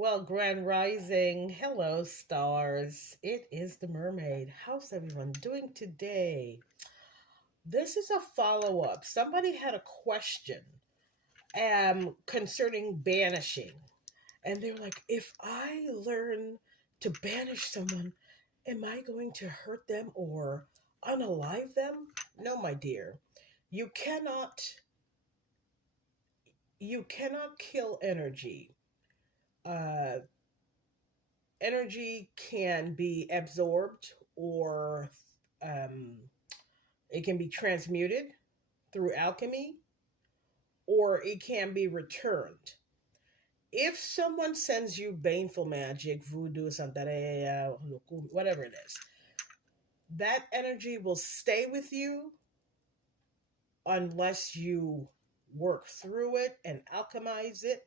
Well, Grand Rising. Hello, stars. It is the Mermaid. How's everyone doing today? This is a follow up. Somebody had a question concerning banishing. And they were like, if I learn to banish someone, am I going to hurt them or unalive them? No, my dear. You cannot you cannot kill energy. Uh Energy can be absorbed or um, it can be transmuted through alchemy or it can be returned. If someone sends you baneful magic, voodoo, santeria, whatever it is, that energy will stay with you unless you work through it and alchemize it,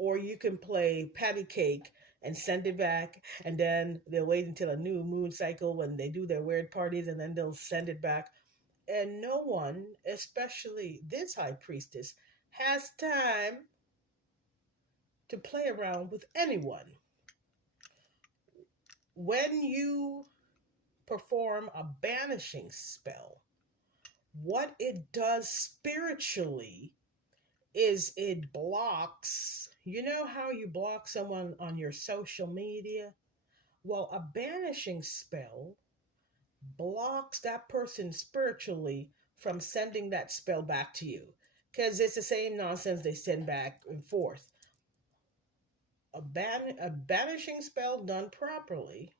or you can play patty cake and send it back, and then they'll wait until a new moon cycle when they do their weird parties, and then they'll send it back. And no one, especially this high priestess, has time to play around with anyone. When you perform a banishing spell, what it does spiritually is it blocks, you know how you block someone on your social media? Well, a banishing spell blocks that person spiritually from sending that spell back to you, because it's the same nonsense they send back and forth. A banishing spell done properly,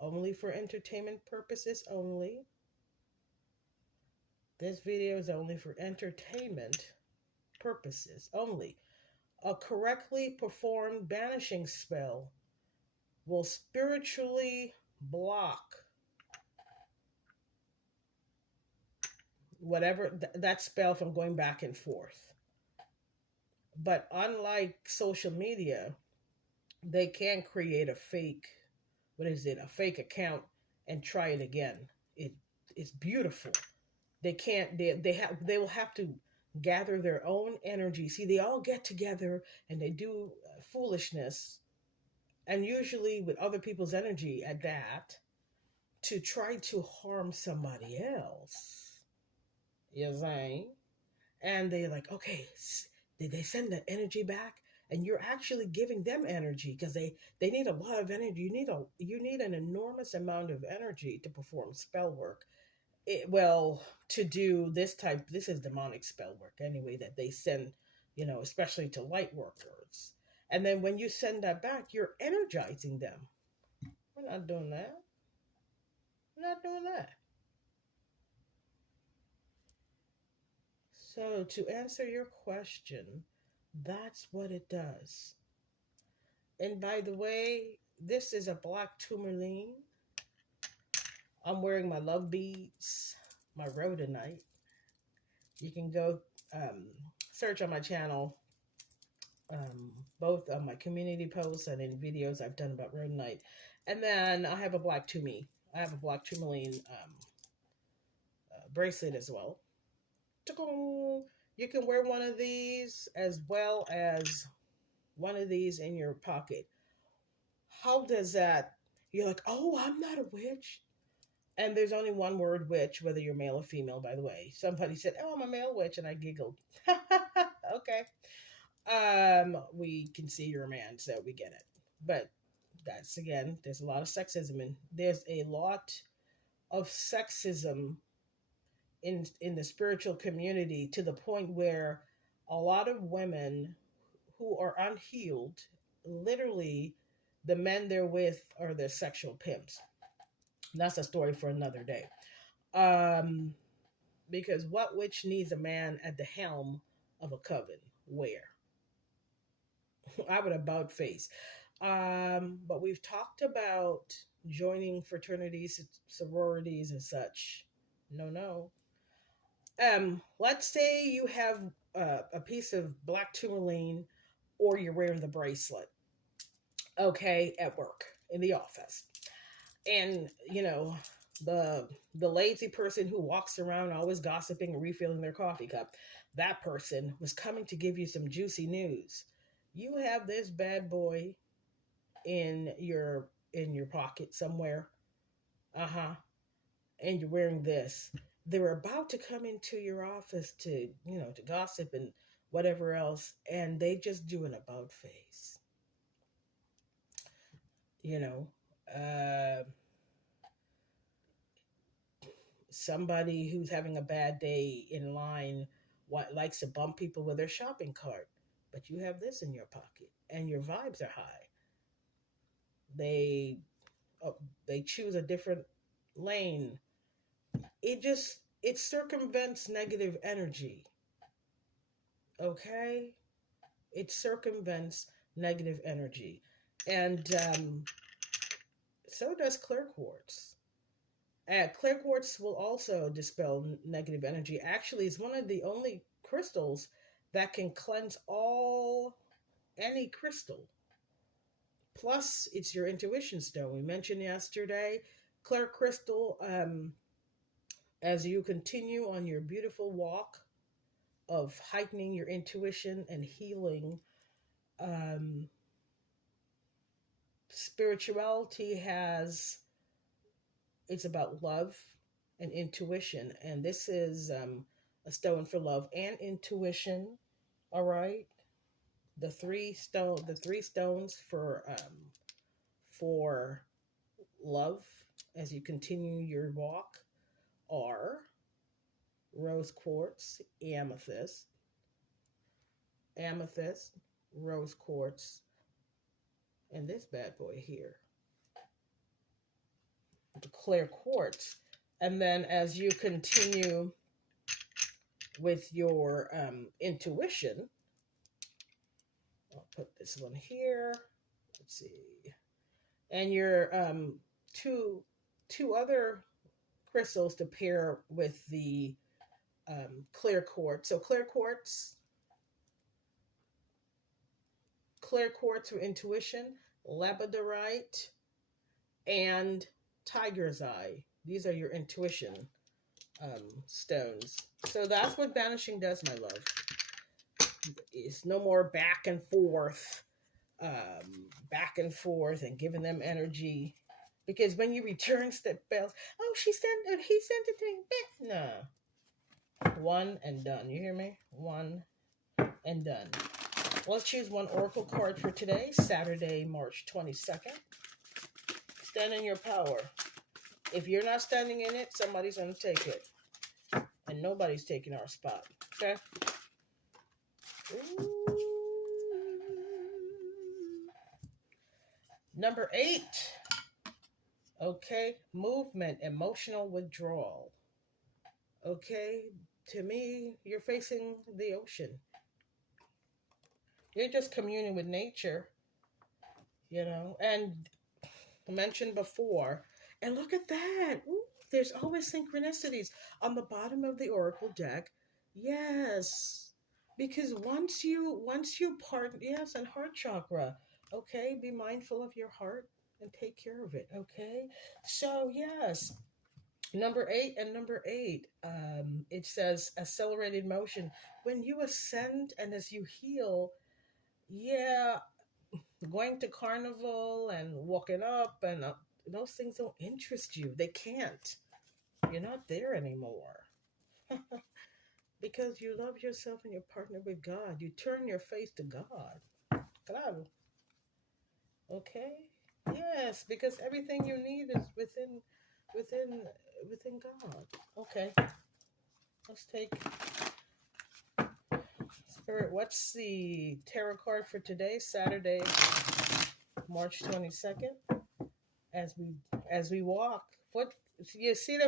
only for entertainment purposes only. This video is only for entertainment purposes only. A correctly performed banishing spell will spiritually block whatever that spell from going back and forth. But unlike social media, they can create a fake, a fake account and try it again. It's beautiful. They will have to gather their own energy. See, they all get together and they do foolishness, and usually with other people's energy at that, to try to harm somebody else. You know what I'm saying? And they're like, okay, did they send the energy back? And you're actually giving them energy because they need a lot of energy. You need an enormous amount of energy to perform spell work. To do this is demonic spell work anyway, that they send, especially to light workers. And then when you send that back, you're energizing them. We're not doing that. We're not doing that. So to answer your question, that's what it does. And by the way, this is a black tourmaline. I'm wearing my love beads, my rhodonite. You can go search on my channel, both on my community posts and in videos I've done about rhodonite. And then I have a black tourmaline bracelet as well. You can wear one of these as well as one of these in your pocket. How does that? You're like, oh, I'm not a witch. And there's only one word witch, whether you're male or female, by the way. Somebody said, oh, I'm a male witch, and I giggled. Okay. We can see you're a man, so we get it. But that's, again, there's a lot of sexism, and there's a lot of sexism in the spiritual community, to the point where a lot of women who are unhealed, literally, the men they're with are their sexual pimps. That's a story for another day. Because what witch needs a man at the helm of a coven? Where? I would about face. But we've talked about joining fraternities, sororities, and such. No. Let's say you have a piece of black tourmaline, or you're wearing the bracelet, okay, at work, in the office. And, the lazy person who walks around always gossiping and refilling their coffee cup, that person was coming to give you some juicy news. You have this bad boy in your pocket somewhere. Uh-huh. And you're wearing this. They're about to come into your office to, to gossip and whatever else, and they just do an about face. You know, uh, somebody who's having a bad day in line likes to bump people with their shopping cart, but you have this in your pocket, and your vibes are high. They oh, they choose a different lane. It circumvents negative energy. Okay, it circumvents negative energy, and so does clear quartz. Clear quartz will also dispel negative energy. Actually, it's one of the only crystals that can cleanse all any crystal. Plus, it's your intuition stone. We mentioned yesterday, clear crystal. As you continue on your beautiful walk of heightening your intuition and healing, um, spirituality has it's about love and intuition, and this is a stone for love and intuition. All right, the three stones for love as you continue your walk are rose quartz, amethyst, rose quartz, and this bad boy here, the clear quartz. And then as you continue with your intuition, I'll put this one here. Let's see. And your two other crystals to pair with the clear quartz. So clear quartz for intuition, labdorite, and tiger's eye. These are your intuition stones. So that's what banishing does, my love. It's no more back and forth, and giving them energy. Because when you return spells, oh, he sent it to me. No, one and done. You hear me? One and done. Let's choose one oracle card for today, Saturday, March 22nd. Stand in your power. If you're not standing in it, somebody's going to take it. And nobody's taking our spot. Okay? Ooh. Number 8. Okay, movement, emotional withdrawal. Okay, to me, you're facing the ocean. You're just communing with nature, and I mentioned before, and look at that. Ooh, there's always synchronicities on the bottom of the oracle deck. Yes, because once you part, yes, and heart chakra. Okay, be mindful of your heart and take care of it. Okay, so yes, number 8 and number 8. It says accelerated motion. When you ascend and as you heal, yeah, going to carnival and walking up and those things don't interest you. They can't. You're not there anymore. Because you love yourself and you're partnered with God. You turn your face to God. Claro. Okay? Yes, because everything you need is within God. Okay. Let's take Spirit. What's the tarot card for today, Saturday, March 22nd? As we walk, you see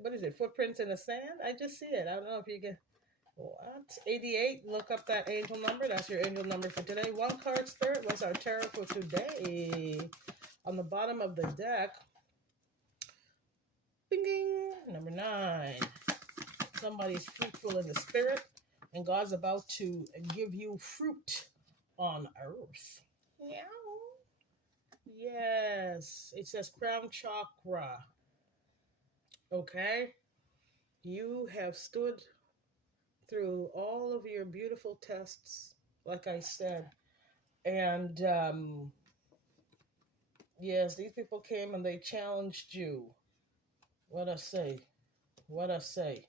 what is it? Footprints in the sand? I just see it. I don't know if you can. What? 88. Look up that angel number. That's your angel number for today. One card, Spirit. What's our tarot for today? On the bottom of the deck, bing, ding, number 9. Somebody's fruitful in the spirit, and God's about to give you fruit on earth. Yeah. Yes. It says crown chakra. Okay. You have stood through all of your beautiful tests like I said. And yes, these people came and they challenged you. What I say? What I say?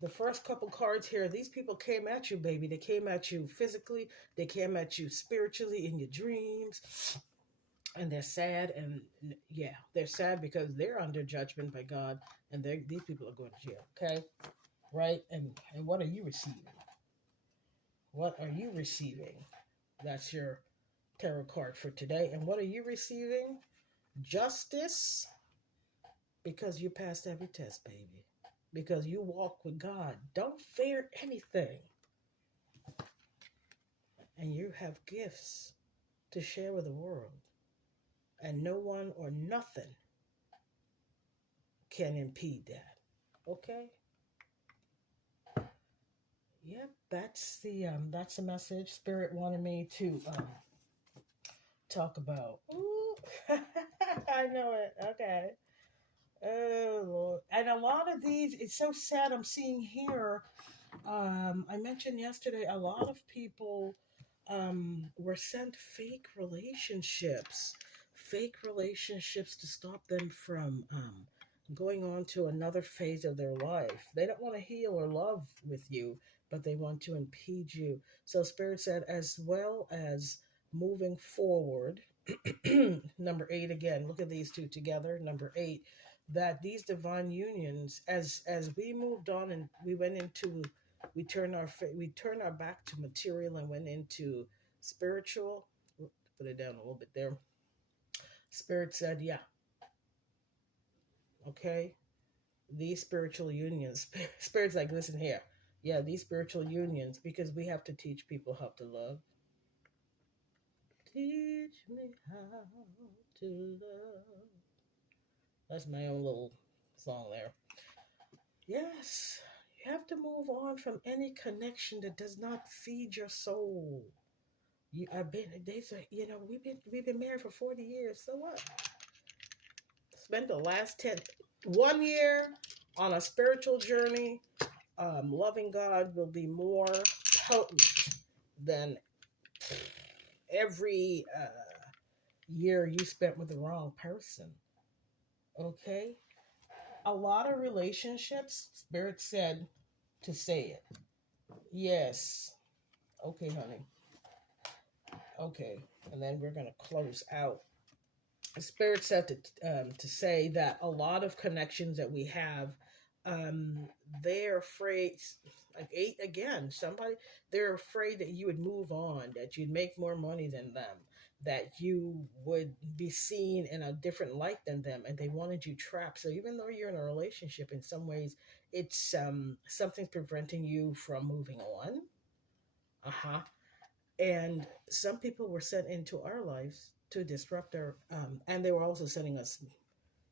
The first couple cards here, these people came at you, baby. They came at you physically, they came at you spiritually in your dreams, and they're sad. And yeah, they're sad because they're under judgment by God, and these people are going to jail. Okay, right? And what are you receiving? What are you receiving? That's your tarot card for today. And what are you receiving? Justice, because you passed every test, baby. Because you walk with God. Don't fear anything. And you have gifts to share with the world. And no one or nothing can impede that. Okay? Yep, that's the message Spirit wanted me to talk about. Ooh. I know it. Okay. Oh Lord. And a lot of these, it's so sad I'm seeing here. I mentioned yesterday a lot of people were sent fake relationships to stop them from going on to another phase of their life. They don't want to heal or love with you, but they want to impede you. So Spirit said, as well as moving forward, number 8 again, look at these two together, number 8, that these divine unions, as we moved on and we went into, we turned our back to material and went into spiritual. Put it down a little bit there. Spirit said, yeah, okay, these spiritual unions. Spirit's like, listen here, yeah, these spiritual unions, because we have to teach people how to love. Teach me how to love. That's my own little song there. Yes, you have to move on from any connection that does not feed your soul. They say, we've been married for 40 years. So what? Spend the last 1 year on a spiritual journey. Loving God will be more potent than every year you spent with the wrong person. Okay? A lot of relationships, Spirit said to say it. Yes. Okay, honey. Okay. And then we're going to close out. Spirit said to say that a lot of connections that we have, they're afraid, like 8 again, they're afraid that you would move on, that you'd make more money than them, that you would be seen in a different light than them, and they wanted you trapped. So even though you're in a relationship, in some ways, it's something's preventing you from moving on. And some people were sent into our lives to disrupt our, and they were also sending us.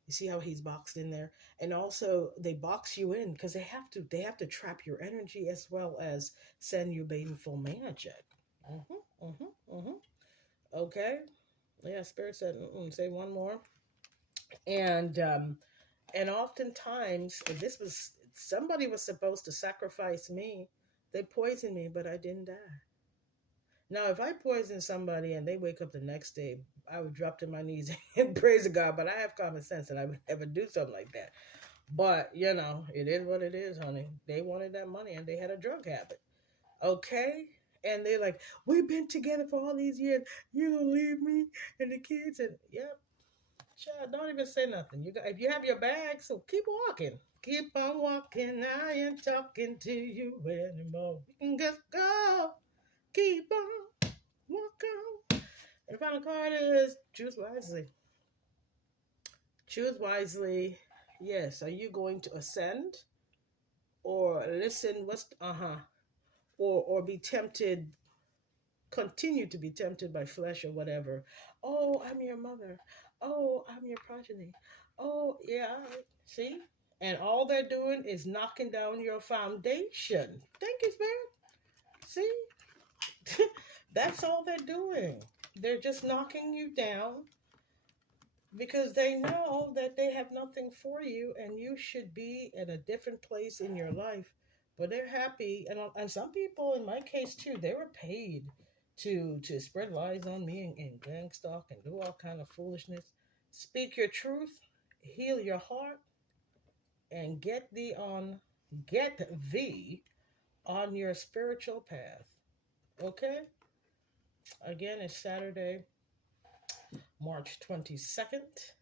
You see how he's boxed in there, and also they box you in because they have to trap your energy as well as send you baneful magic. Okay, yeah. Spirit said, say one more, and oftentimes somebody was supposed to sacrifice me. They poisoned me, but I didn't die. Now, if I poison somebody and they wake up the next day, I would drop to my knees and praise God. But I have common sense and I would never do something like that. But, it is what it is, honey. They wanted that money and they had a drug habit. Okay? And they're like, we've been together for all these years. You're going to leave me and the kids? And, yep. Child, don't even say nothing. If you have your bag, so keep walking. Keep on walking. I ain't talking to you anymore. You can just go. Keep on, walk on. And the final card is choose wisely. Choose wisely. Yes. Are you going to ascend or listen? Or be tempted? Continue to be tempted by flesh or whatever. Oh, I'm your mother. Oh, I'm your progeny. Oh, yeah. See? And all they're doing is knocking down your foundation. Thank you, Spirit. See? That's all they're doing. They're just knocking you down because they know that they have nothing for you and you should be in a different place in your life. But they're happy. And some people, in my case too, they were paid. to spread lies on me and gang stalk and do all kind of foolishness. Speak your truth, heal your heart, and get thee on your spiritual path. Okay? Again, it's Saturday, March 22nd.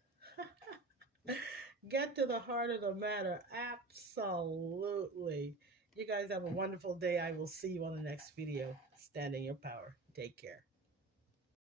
Get to the heart of the matter. Absolutely. You guys have a wonderful day. I will see you on the next video. Stand in your power. Take care.